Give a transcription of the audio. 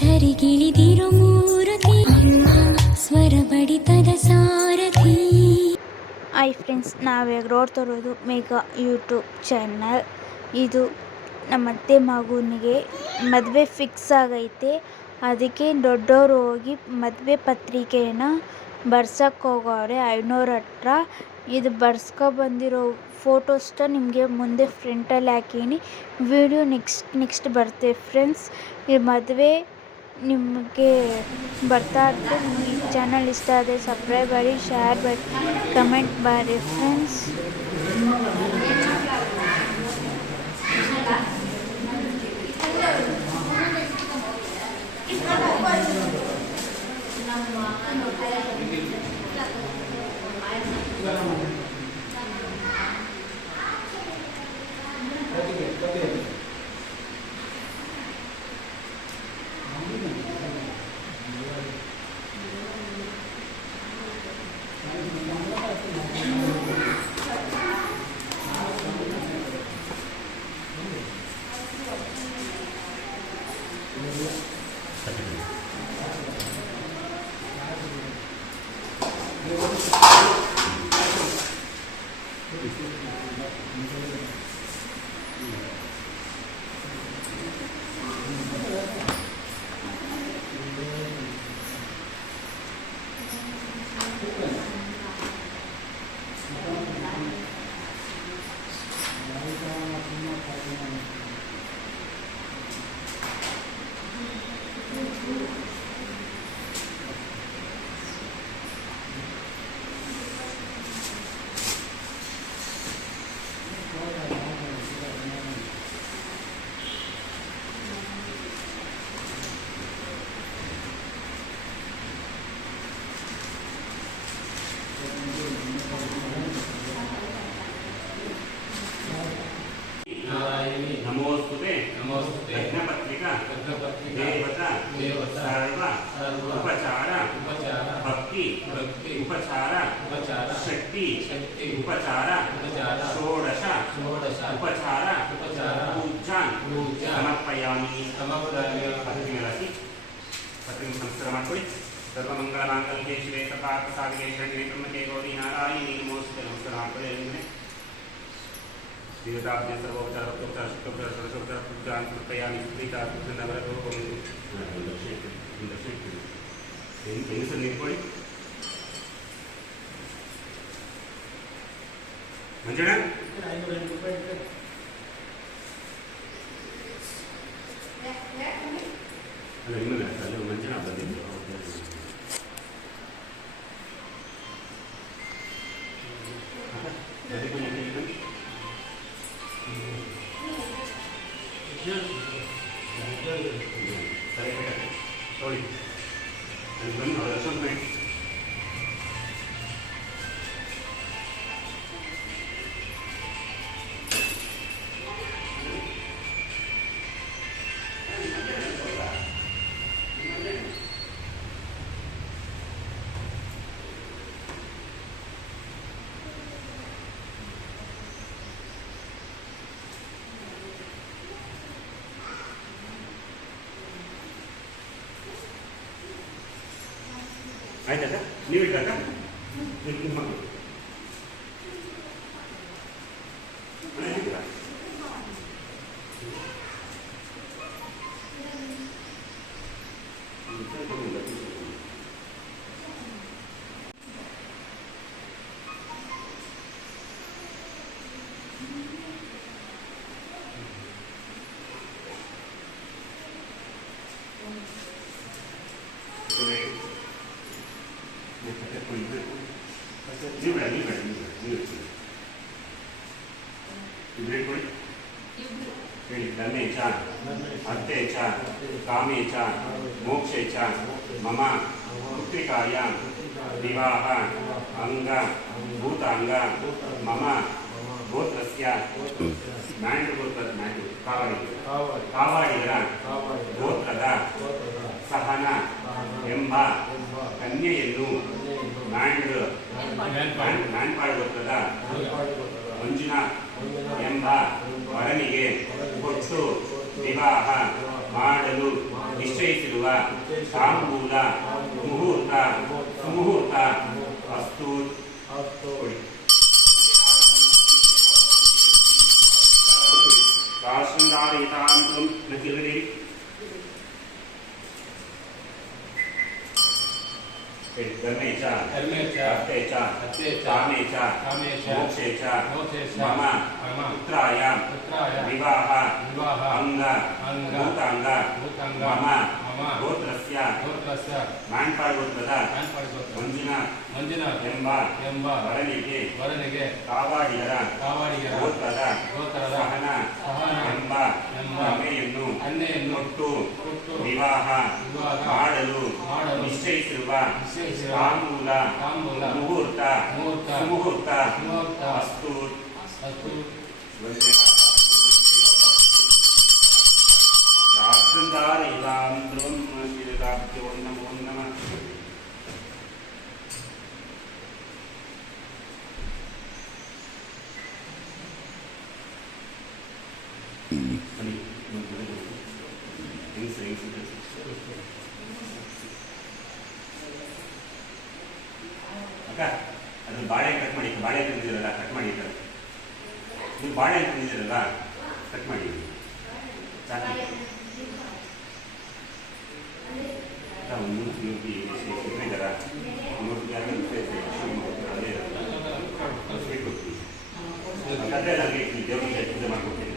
ಧರಿಗಿಳಿದಿರೋ ಮೂರತಿ ಸ್ವರ ಬಡಿತದ ಸಾರಥಿ. Hi friends, ನಾವೀಗ ನೋಡ್ತಾ ಇರೋದು ಮೇಘಾ ಯೂಟ್ಯೂಬ್ ಚಾನಲ್. ಇದು ನಮ್ಮತ್ತೆ ಮಗನಿಗೆ ಮದುವೆ ಫಿಕ್ಸ್ ಆಗೈತೆ. ಅದಕ್ಕೆ ದೊಡ್ಡವರು ಹೋಗಿ ಮದುವೆ ಪತ್ರಿಕೆಯನ್ನು ಬರ್ಸಕ್ಕೆ ಹೋಗವ್ರೆ 500 ಹತ್ರ. ಇದು ಬರ್ಸ್ಕೊಬಂದಿರೋ ಫೋಟೋಸ್ನ ನಿಮಗೆ ಮುಂದೆ ಫ್ರಂಟಲ್ಲಿ ಹಾಕೀನಿ. ವಿಡಿಯೋ ನೆಕ್ಸ್ಟ್ ಬರುತ್ತೆ ಫ್ರೆಂಡ್ಸ್. ಈ ಮದುವೆ ನಿಮಗೆ ಬರ್ತಾ ಇರುತ್ತೆ. ನಿಮಗೆ ಈ ಚಾನಲ್ ಇಷ್ಟ ಆದರೆ ಸಬ್ಸ್ಕ್ರೈಬ್ ಮಾಡಿ, ಶೇರ್ ಮಾಡಿ, ಕಮೆಂಟ್ ಮಾಡಿ ಫ್ರೆಂಡ್ಸ್. नमोस्तुते यज्ञपत्रिका देवता सर्व उपचार भक्ति उपचार शक्ति उपचार षोडश उपचार पूजान् समर्पयामि. पत्रिका संस्कार ಮಾಡ್ಕೊಳ್ಳಿ. ಸರ್ವಮಂಗಳಮಾಂಗಲ್ಯೇ ಶಿವೆ ಸರ್ವಾರ್ಥಸಾಧಿಕೆ ಶರಣ್ಯೇ ತ್ರ್ಯಂಬಕೆ ಗೌರಿ ನಾರಾಯಣಿ ನಮೋಸ್ತುತೆ. ನಮಸ್ಕಾರ ಮಾಡ್ಕೊಳ್ಳಿ. देवताभ्य सर्वोपचार उपचार शुक्रोपचार षोडशोपचार पूजान् समर्पयामि. स्त्रीता पुत्रनवररूपं ಹೆಂಗಸರು ನಿಂತ್ಕೊಳ್ಳಿ. ಮಂಜಣ್ಣ ಅಲ್ಲ ನಿಮ್ಮಲ್ಲ ಅಲ್ಲಿ ಮಂಜಣ್ಣ ಬಂದಿದ್ರು. Sorry. And when something. ಆಯ್ತಾ ನೀವು ಇಟ್ಟಾಕ धर्मे च अर्थे च कामे च मोक्षे च मम पुत्रिकायां विवाह अंग भूतांग मम गोत्रस्य ಕಾವಾಡಿಗರ ಗೋತ್ರದ ಸಹನ ಎಂಬ ಕನ್ಯೆಯನ್ನು ಮ್ಯಾನ್ಪಾಡ್ ಗೋತ್ರದ ಮಂಜುನಾಥ್ ಎಂಬ ವರನಿಗೆ ಕೊಟ್ಟು ವಿವಾಹ ಮಾಡಲು ನಿಶ್ಚಯ ನಿಶ್ಚಯಿಸಿರುವ ತಾಂಬೂಲ ಮುಹೂರ್ತ ಸುಮುಹೂರ್ತ ಅಸ್ತು ಕೊಡಿ. ಕಾಶಂದಾರಿತಾಂತಂ ನಕಿರಡಿ ಧರ್ಮೇ ಚ ಅರ್ಥೇ ಚ ಕಾಮೇ ಚ ಮೋಕ್ಷೇ ಚ ಮಮ ಪುತ್ರಾಯಾಂ ವಿವಾಹ ಅಂಗ ಭೂತಾಂಗ ಮಮ ಗೋತ್ರಸ್ಯ ಮಾನ್ಪಾಳ್ ಗೋತ್ರದ ಮಂಜುನಾಥ್ ಎಂಬ ವರನಿಗೆ ಕಾವಾಡಿಗರ ಗೋತ್ರದ ಸಹನ ಎಂಬ ಕನ್ಯೆಯನ್ನು ಕೊಟ್ಟು ವಿವಾಹ ಮಾಡಲು ನಿಶ್ಚಯಿಸಿರುವ ತಾಂಬೂಲ ಮುಹೂರ್ತ ಸುಮುಹೂರ್ತ ಅಸ್ತು. ಅಕ್ಕ ಅದು ಬಾಳೆ ಕಟ್ ಮಾಡಿ, ಬಾಳೆ ತಂದಿದ್ದೀರಲ್ಲ ಕಟ್ ಮಾಡಿ, ನೀವು ಬಾಳೆ ತಂದಿದ್ದೀರಲ್ಲ ಕಟ್ ಮಾಡಿ ದೇವರಿಗೆ ಪೂಜೆ ಮಾಡ್ಕೊಡ್ತೇನೆ.